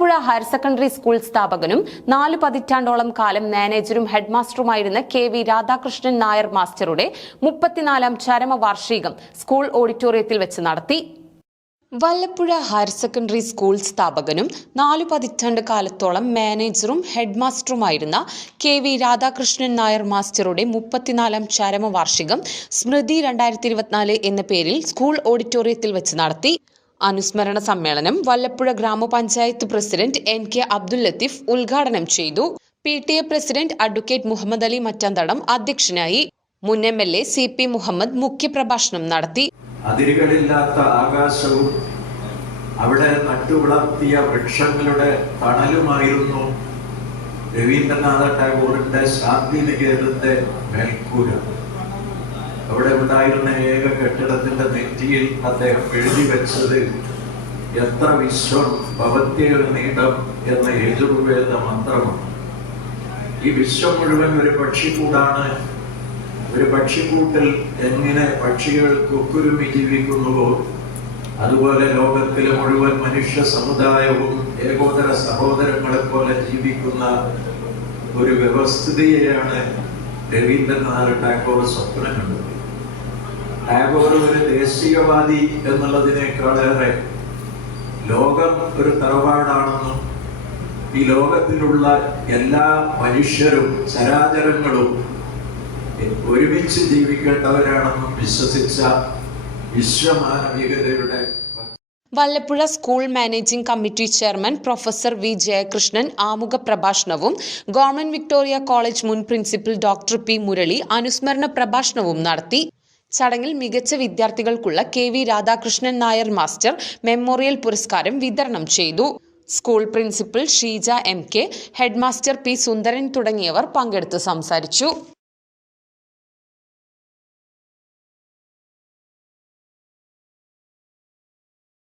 Vallappuzha higher secondary school സ്ഥാപകനും 4 പതിറ്റാണ്ടോളം കാലം മാനേജരും ഹെഡ്മാസ്റ്ററുമായിരുന്ന കെ.വി. രാധാകൃഷ്ണൻ നായർ മാസ്റ്ററുടെ 34ാം ചരമവാർഷികം school ഓഡിറ്റോറിയത്തിൽ വെച്ച് നടത്തി. വല്ലപ്പുഴ ഹയർ സെക്കൻഡറി സ്കൂൾ സ്ഥാപകനും 4 പതിറ്റാണ്ട് കാലത്തോളം മാനേജറും ഹെഡ്മാസ്റ്ററുമായിരുന്ന കെ.വി. രാധാകൃഷ്ണൻ നായർ മാസ്റ്ററുടെ 34ാം ചരമവാർഷികം സ്മൃതി 2024 എന്ന പേരിൽ സ്കൂൾ ഓഡിറ്റോറിയത്തിൽ വെച്ച് നടത്തി. അനുസ്മരണ സമ്മേളനം വല്ലപ്പുഴ ഗ്രാമപഞ്ചായത്ത് പ്രസിഡന്റ് N.K. അബ്ദുൽ ലത്തീഫ് ഉദ്ഘാടനം ചെയ്തു. PTA president advocate Muhammad Ali Mattanthadam അധ്യക്ഷനായി. മുൻ MLA CP മുഹമ്മദ് മുഖ്യപ്രഭാഷണം നടത്തി. അതിരുകളില്ലാത്ത ആകാശവും അവിടെ നട്ടുവളർത്തിയ വൃക്ഷങ്ങളുടെ തണലുമായിരുന്നു രവീന്ദ്രനാഥ ടാഗോറിന്റെ ശാന്തിനികേതന്റെ മേൽക്കൂര. അവിടെ ഉണ്ടായിരുന്ന ഏക കെട്ടിടത്തിന്റെ നെറ്റിയിൽ അദ്ദേഹം എഴുതി വെച്ചത് എത്ര വിശ്വം ഭവത്യേക നീടം എന്ന യജുർവേദ മന്ത്രമാണ്. ഈ വിശ്വം മുഴുവൻ ഒരു പക്ഷിക്കൂടാണ്. ഒരു പക്ഷിക്കൂട്ടിൽ എങ്ങനെ പക്ഷികൾ കൊക്കുരുമി ജീവിക്കുന്നുവോ അതുപോലെ ലോകത്തിലെ മുഴുവൻ മനുഷ്യ സമുദായവും ഏകോദര സഹോദരങ്ങളെ പോലെ ജീവിക്കുന്ന ഒരു വ്യവസ്ഥിതിയെയാണ് രവീന്ദ്രനാഥ ടാഗോർ സ്വപ്നം കണ്ടത്. ടാഗോർ ഒരു ദേശീയവാദി എന്നുള്ളതിനേക്കാളേറെ ലോകം ഒരു തറവാടാണെന്നും ഈ ലോകത്തിലുള്ള എല്ലാ മനുഷ്യരും ചരാചരങ്ങളും ഒരുമിച്ച് ജീവിക്കേണ്ടവരാണെന്നും വിശ്വസിച്ച വിശ്വമാനവികതയുടെ Vallappuzha school managing committee chairman professor V Jayakrishnan ആമുഖ പ്രഭാഷണവും ഗവൺമെന്റ് വിക്ടോറിയ കോളേജ് മുൻ പ്രിൻസിപ്പൽ ഡോക്ടർ പി മുരളി അനുസ്മരണ പ്രഭാഷണവും നടത്തി. ചടങ്ങിൽ മികച്ച വിദ്യാർത്ഥികൾക്കുള്ള K V. Radhakrishnan Nair master memorial പുരസ്കാരം വിതരണം ചെയ്തു. School principal Sheeja M.K, headmaster P Sundaran തുടങ്ങിയവർ പങ്കെടുത്ത് സംസാരിച്ചു.